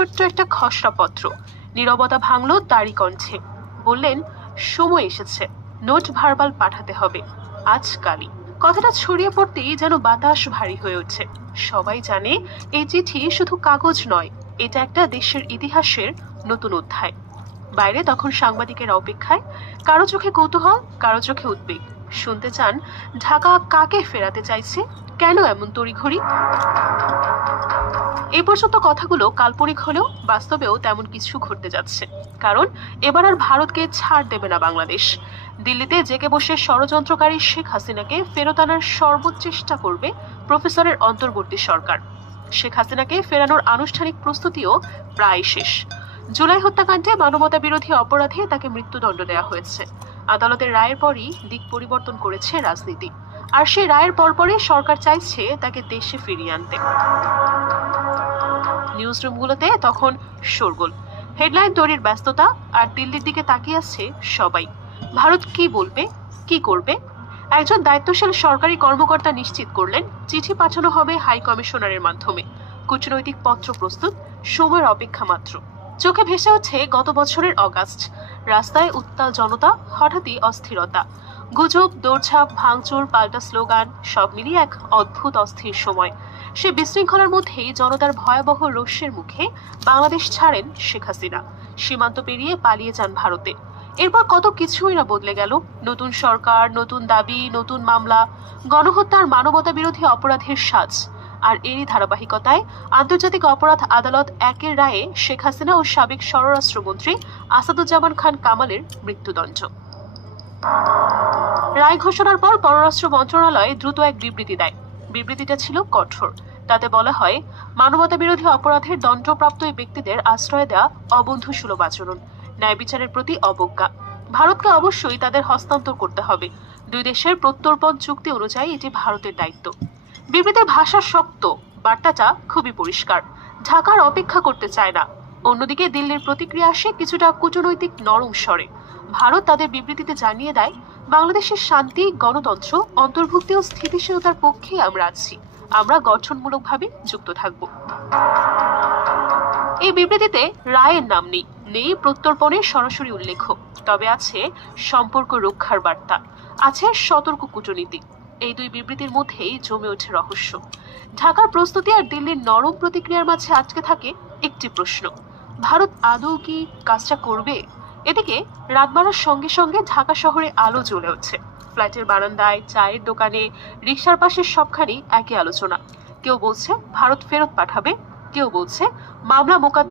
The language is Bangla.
ছোট্ট একটা খসড়া পত্র। নীরবতা ভাঙল তারই কণ্ঠে। বললেন, সময় এসেছে, নোট ভার্বাল পাঠাতে হবে, আজকালই। কথাটা ছড়িয়ে পড়তেই যেন বাতাস ভারী হয়ে ওঠে। সবাই জানে এই চিঠি শুধু কাগজ নয়, এটা একটা দেশের ইতিহাসের নতুন অধ্যায়। বাইরে তখন সাংবাদিকের অপেক্ষায়, কারো চোখে কৌতূহল, কারো চোখে উদ্বেগ। শুনতে চান ঢাকা কাকে ফেরাতে চাইছে, কেন এমন তড়িঘড়ি। এই পর্যন্ত কথাগুলো কাল্পনিক হলেও বাস্তবেও তেমন কিছু ঘটতে যাচ্ছে। কারণ এবার আর ভারতকে ছাড় দেবে না বাংলাদেশ। দিল্লিতে জেগে বসে ষড়যন্ত্রকারী শেখ হাসিনাকে ফেরত আনার সর্বচেষ্টা করবে প্রফেসরের অন্তর্বর্তী সরকার। শেখ হাসিনাকে ফেরানোর আনুষ্ঠানিক প্রস্তুতিও প্রায় শেষ। জুলাই হত্যাকাণ্ডে মানবতা বিরোধী অপরাধে তাকে মৃত্যুদণ্ড দেওয়া হয়েছে। আদালতের রায়ের পরই দিক পরিবর্তন করেছে রাজনীতি। আর সেই রায়ের পরপরই সরকার চাইছে তাকে দেশে ফিরিয়ে আনতে। নিউজ রুমগুলোতে তখন শোরগোল, হেডলাইন তৈরির ব্যস্ততা, আর দিল্লির দিকে তাকিয়ে আছে সবাই। ভারত কি বলবে, কি করবে? একজন দায়িত্বশীল সরকারি কর্মকর্তা নিশ্চিত করলেন চিঠি পাঠানো হবে হাই কমিশনারের মাধ্যমে। কূটনৈতিক পত্র প্রস্তুত, সময়ের অপেক্ষা মাত্র। চোখে ভেসে ওঠে গত বছরের অগাস্ট। রাস্তায় উত্তাল জনতা, হঠাৎই অস্থিরতা, গুজব, দৌড়ঝাঁপ, ভাঙচুর, পাল্টা স্লোগান, সব মিলিয়ে এক অদ্ভুত অস্থির সময়। সে বিশৃঙ্খলার মধ্যেই জনতার ভয়াবহ রোষের মুখে বাংলাদেশ ছাড়েন শেখ হাসিনা। সীমান্ত পেরিয়ে পালিয়ে যান ভারতে। এরপর কত কিছুই না বদলে গেল। নতুন সরকার, নতুন দাবি, নতুন মামলা, গণহত্যার মানবতা বিরোধী অপরাধের সাজ। আর এরই ধারাবাহিকতায় আন্তর্জাতিক অপরাধ আদালত একের রায়ে শেখ হাসিনা ও সাবেক স্বরাষ্ট্রমন্ত্রী আসাদুজ্জামান খান কামালের মৃত্যুদণ্ড। রায় ঘোষণার পর পররাষ্ট্র মন্ত্রণালয় দ্রুত এক বিবৃতি দেয়। বিবৃতিটা ছিল কঠোর। তাতে বলা হয়, মানবতা বিরোধী অপরাধের দণ্ডপ্রাপ্ত এই ব্যক্তিদের আশ্রয় দেওয়া অবন্ধুসুলভ আচরণ, ন্যায় বিচারের প্রতি অবজ্ঞা। ভারতকে অবশ্যই তাদের হস্তান্তর করতে হবে। দুই দেশের প্রত্যর্পণ চুক্তি অনুযায়ী এটি ভারতের দায়িত্ব। বিবৃতির ভাষা শক্ত, বার্তাটা খুবই পরিষ্কার। ঢাকার অপেক্ষা করতে চায় না। অন্যদিকে দিল্লির প্রতিক্রিয়া আসে কিছুটা কূটনৈতিক নরম স্বরে। ভারত তাদের বিবৃতিতে জানিয়ে দেয়, বাংলাদেশের শান্তি, গণতন্ত্র, অন্তর্ভুক্তি ও স্থিতিশীলতার পক্ষে আমরা আছি। আমরা গঠনমূলকভাবে যুক্ত থাকব। এই বিবৃতিতে রায়ের নাম নেই, নেই প্রত্যর্পণের সরাসরি উল্লেখ। তবে আছে সম্পর্ক রক্ষার বার্তা, আছে সতর্ক কূটনীতি। এই দুই বিবৃতির মধ্যেই জমে ওঠে রহস্য। ঢাকার প্রস্তুতি আর দিল্লির নরম প্রতিক্রিয়ার মাঝে আটকে থাকে একটি প্রশ্ন, ভারত আদৌ কি কাজটা করবে? এদিকে রাত বাড়ার সঙ্গে সঙ্গে ঢাকা শহরে আলো জ্বলে উঠছে। ফ্ল্যাটের বারান্দায়, চায়ের দোকানে, রিকশার পাশে সবখানি একই আলোচনা। কেউ বলছে ভারত ফেরত পাঠাবে, কেউ বলছে মামলা মোকদ্দমা